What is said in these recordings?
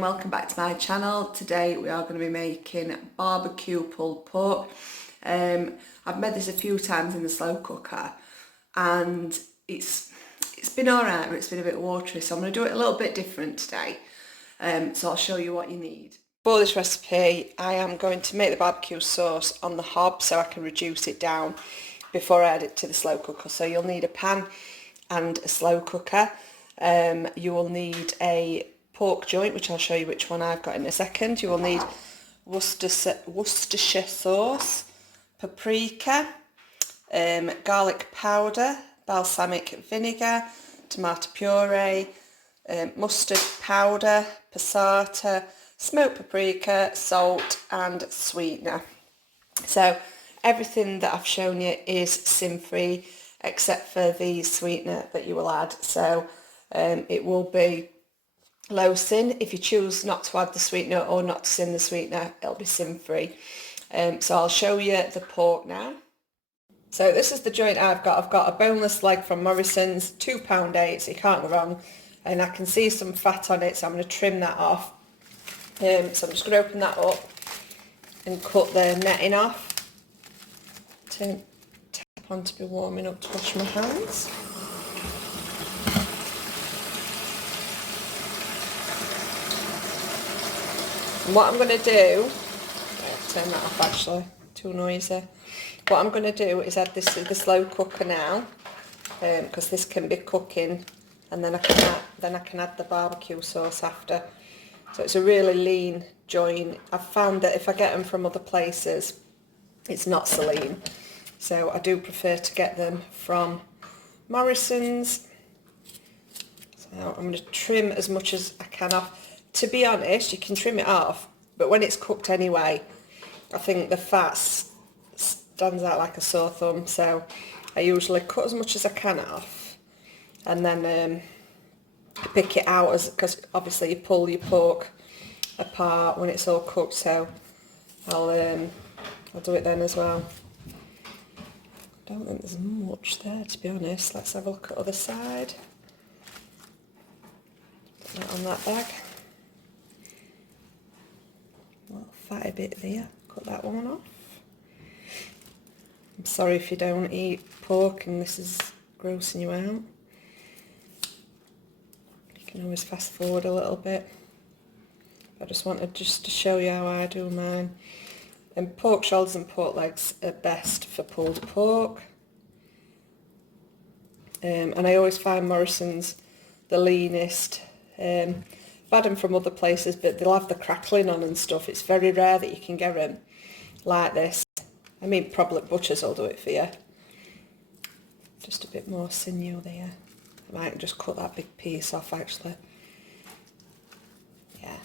Welcome back to my channel. Today we are going to be making barbecue pulled pork. I've made this a few times in the slow cooker and it's been alright, but it's been a bit watery, so I'm going to do it a little bit different today. So I'll show you what you need. For this recipe I am going to make the barbecue sauce on the hob so I can reduce it down before I add it to the slow cooker. So you'll need a pan and a slow cooker. You will need a pork joint, which I'll show you which one I've got in a second. You will need Worcestershire sauce, paprika, garlic powder, balsamic vinegar, tomato puree, mustard powder, passata, smoked paprika, salt and sweetener. So everything that I've shown you is sin-free except for the sweetener that you will add. So it will be low sin. If you choose not to add the sweetener or not to sin the sweetener, it'll be sin-free. So I'll show you the pork now. So this is the joint I've got. I've got a boneless leg from Morrison's, £2.8, so you can't go wrong. And I can see some fat on it, so I'm going to trim that off. So I'm just going to open that up and cut the netting off. Turn tap on to be warming up to wash my hands. And what I'm going to do, turn that off actually, too noisy. What I'm going to do is add this to the slow cooker now, because this can be cooking, and then I can add the barbecue sauce after. So it's a really lean joint. I've found that if I get them from other places, it's not so lean. So I do prefer to get them from Morrison's. So I'm going to trim as much as I can off. To be honest, you can trim it off, but when it's cooked anyway, I think the fat stands out like a sore thumb, so I usually cut as much as I can off, and then pick it out, because obviously you pull your pork apart when it's all cooked, so I'll do it then as well. I don't think there's much there, to be honest. Let's have a look at the other side. Put that on that bag. A little fatty bit there, cut that one off. I'm sorry if you don't eat pork and this is grossing you out. You can always fast forward a little bit. I just wanted to show you how I do mine. And pork shoulders and pork legs are best for pulled pork. And I always find Morrison's the leanest. I've had them from other places, but they'll have the crackling on and stuff. It's very rare that you can get them like this. I mean, probably butchers will do it for you. Just a bit more sinew there. I might just cut that big piece off actually. Yeah.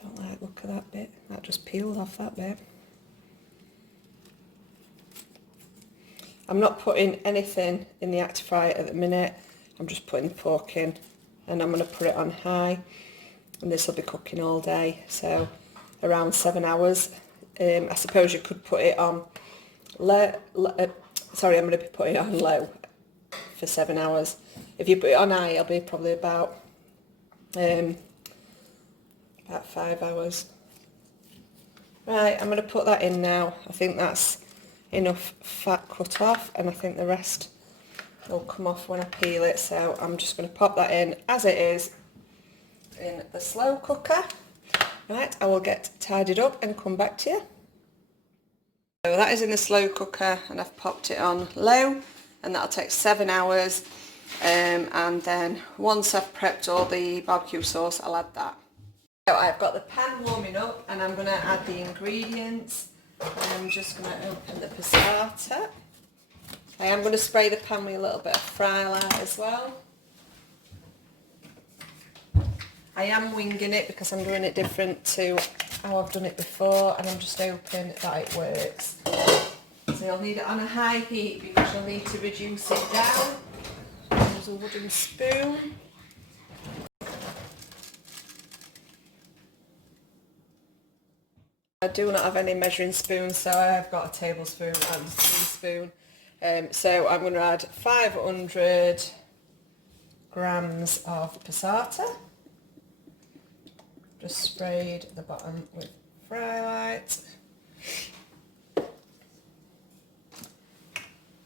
Don't like the look of that bit. That just peeled off that bit. I'm not putting anything in the active fryer at the minute. I'm just putting the pork in, and I'm going to put it on high, and this will be cooking all day, so around 7 hours. I suppose you could put it on low. Sorry, I'm going to be putting it on low for 7 hours. If you put it on high, it'll be probably about 5 hours. Right, I'm going to put that in now. I think that's enough fat cut off, and I think the rest will come off when I peel it, so I'm just going to pop that in as it is in the slow cooker. Right, I will get tidied up and come back to you. So that is in the slow cooker and I've popped it on low, and that'll take 7 hours, and then once I've prepped all the barbecue sauce, I'll add that. So I've got the pan warming up and I'm going to add the ingredients. I'm just going to open the passata. I am going to spray the pan with a little bit of fry light as well. I am winging it because I'm doing it different to how I've done it before, and I'm just hoping that it works. So you'll need it on a high heat because you'll need to reduce it down. Use a wooden spoon. I do not have any measuring spoons, so I have got a tablespoon and a teaspoon. So I'm going to add 500 grams of passata. Just sprayed the bottom with fry light.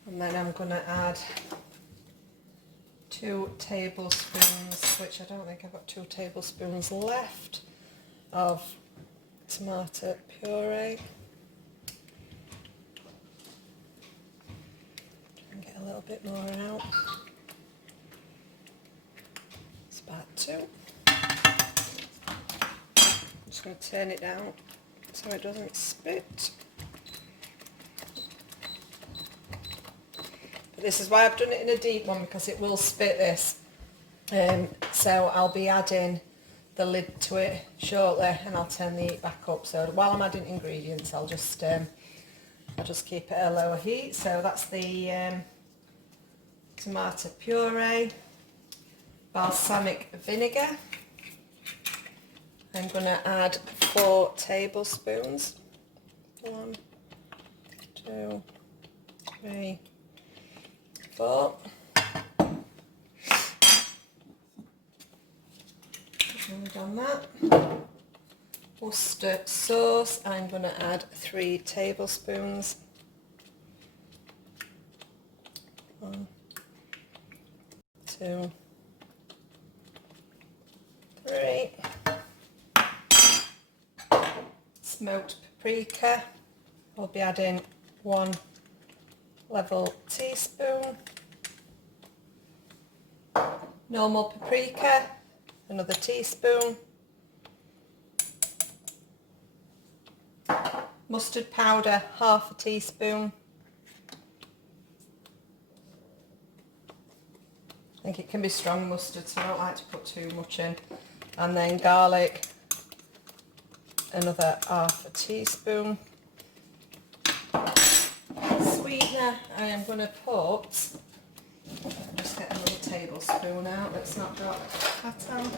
And then I'm going to add 2 tablespoons, which I don't think I've got 2 tablespoons left, of tomato puree. Try and get a little bit more out. It's about 2. I'm just going to turn it down so it doesn't spit. But this is why I've done it in a deep one, because it will spit this. So I'll be adding the lid to it shortly, and I'll turn the heat back up. So while I'm adding ingredients, I'll just keep it at a lower heat. So that's the tomato puree, balsamic vinegar. I'm going to add 4 tablespoons. 1, 2, 3, 4. Done that. Worcester sauce, I'm going to add 3 tablespoons. 1, 2, 3. Smoked paprika, I'll be adding 1 level teaspoon. Normal paprika, another teaspoon. Mustard powder, half a teaspoon. I think it can be strong mustard, so I don't like to put too much in. And then garlic, another half a teaspoon. Sweetener, I am going to put, just get another tablespoon out, let's not drop that out.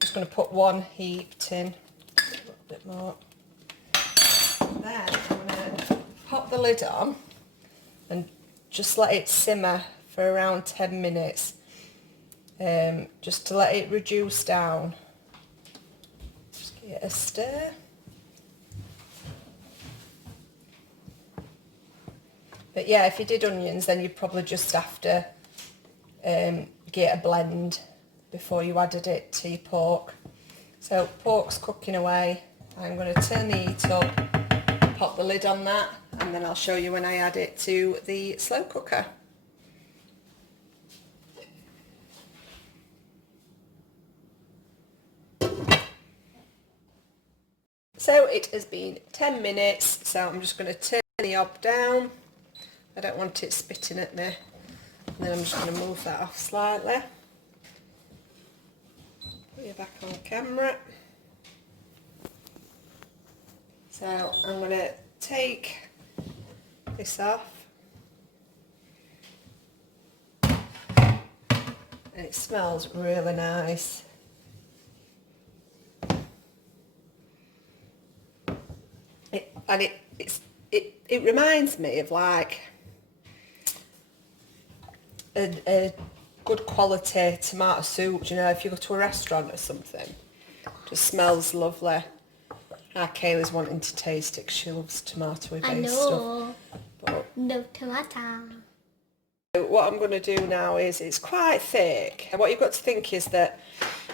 Just going to put 1 heaped in, a little bit more. Then I'm going to pop the lid on and just let it simmer for around 10 minutes, just to let it reduce down. Just give it a stir. But yeah, if you did onions, then you'd probably just have to get a blend before you added it to your pork. So pork's cooking away. I'm going to turn the heat up, pop the lid on that, and then I'll show you when I add it to the slow cooker. So it has been 10 minutes, so I'm just going to turn the hob down. I don't want it spitting at me. And then I'm just going to move that off slightly. Put you back on camera. So I'm going to take this off. And it smells really nice. It reminds me of like a good quality tomato soup, you know, if you go to a restaurant or something. It just smells lovely. Kaylee's wanting to taste it because she loves tomatoey based stuff. But no tomato. what I'm going to do now is, it's quite thick. And what you've got to think is that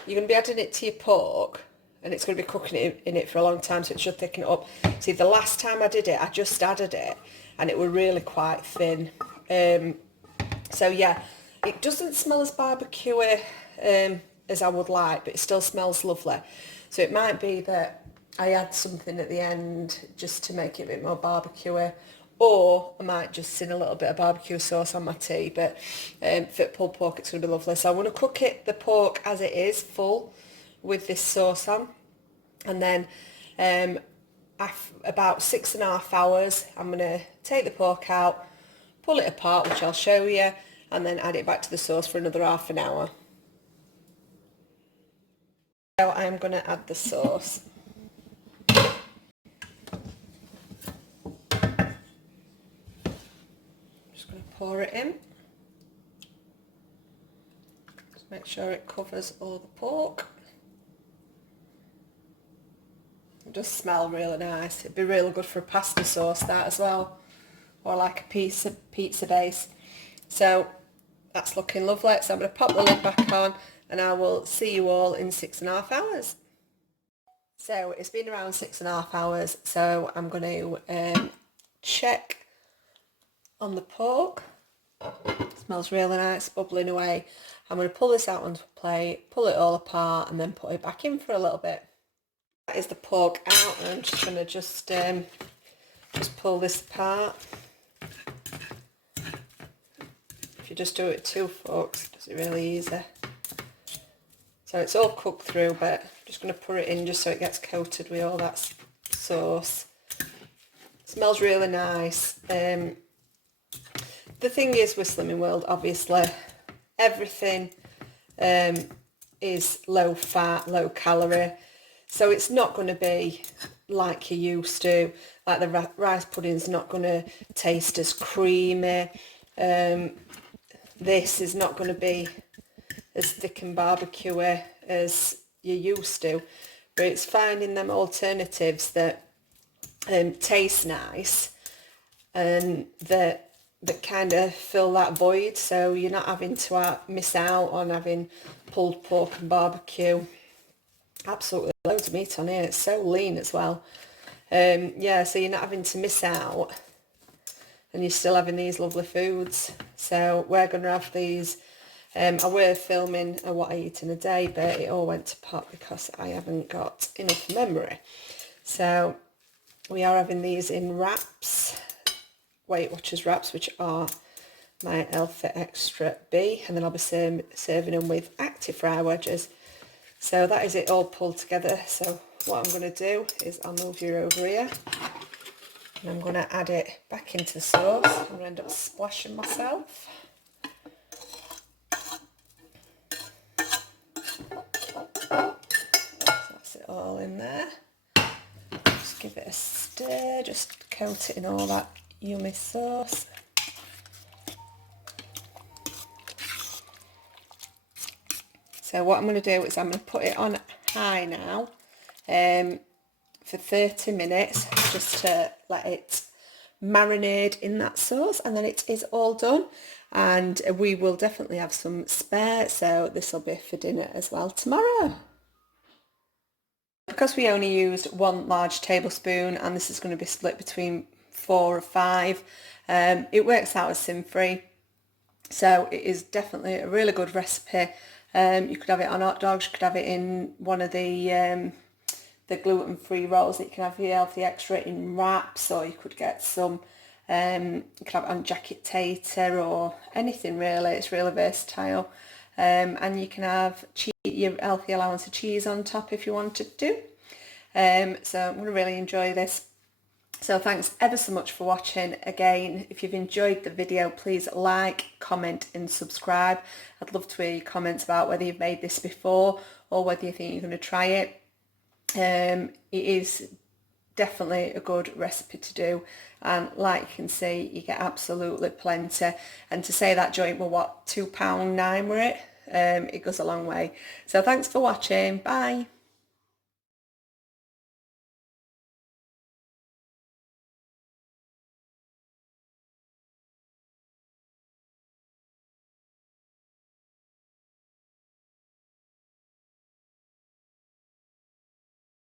you're going to be adding it to your pork, and it's going to be cooking it in it for a long time, so it should thicken it up. See, the last time I did it, I just added it, and it were really quite thin. So yeah, it doesn't smell as barbecuey as I would like, but it still smells lovely. So it might be that I add something at the end just to make it a bit more barbecuey, or I might just sin a little bit of barbecue sauce on my tea. But for pulled pork, it's going to be lovely. So I want to cook the pork as it is, full, with this sauce on, and then about 6.5 hours. I'm going to take the pork out, pull it apart, which I'll show you, and then add it back to the sauce for another half an hour. So I'm going to add the sauce. Just going to pour it in. Just make sure it covers all the pork. It does smell really nice. It'd be really good for a pasta sauce, that as well, or like a pizza base. So that's looking lovely. So I'm going to pop the lid back on, and I will see you all in 6.5 hours. So it's been around 6.5 hours. So I'm going to check on the pork. It smells really nice, bubbling away. I'm going to pull this out onto a plate, pull it all apart, and then put it back in for a little bit. That is the pork out, and I'm just going to just pull this apart. If you just do it with 2 forks, it does it really easy. So it's all cooked through, but I'm just going to put it in just so it gets coated with all that sauce. It smells really nice. The thing is with Slimming World, obviously, everything is low fat, low calorie. So it's not going to be like you used to. Like the rice pudding's not going to taste as creamy. This is not going to be as thick and barbecuey as you used to. But it's finding them alternatives that taste nice and that kind of fill that void. So you're not having to miss out on having pulled pork and barbecue. Absolutely loads of meat on here. It's so lean as well. Yeah, so you're not having to miss out, and you're still having these lovely foods. So we're going to have these. I were filming what I eat in a day, but it all went to pot because I haven't got enough memory. So we are having these in wraps, Weight Watchers wraps, which are my Alpha Extra B, and then I'll be serving them with Active Fry wedges. So that is it all pulled together. So what I'm going to do is I'll move you over here, and I'm going to add it back into the sauce. I'm going to end up splashing myself. So that's it all in there. Just give it a stir, just coat it in all that yummy sauce. So what I'm going to do is I'm going to put it on high now for 30 minutes just to let it marinate in that sauce, and then it is all done, and we will definitely have some spare, so this will be for dinner as well tomorrow. Because we only used 1 large tablespoon, and this is going to be split between 4 or 5, it works out as sin-free, so it is definitely a really good recipe. You could have it on hot dogs, you could have it in one of the gluten-free rolls that you can have your Healthy Extra in wraps, or you could get some, you could have it on jacket tater or anything really. It's really versatile. And you can have your healthy allowance of cheese on top if you wanted to. So I'm going to really enjoy this. So thanks ever so much for watching. Again, if you've enjoyed the video, please like, comment and subscribe. I'd love to hear your comments about whether you've made this before or whether you think you're going to try it. It is definitely a good recipe to do, and like you can see, you get absolutely plenty. And to say that joint were what, £2.9 were it? It goes a long way. So thanks for watching. Bye.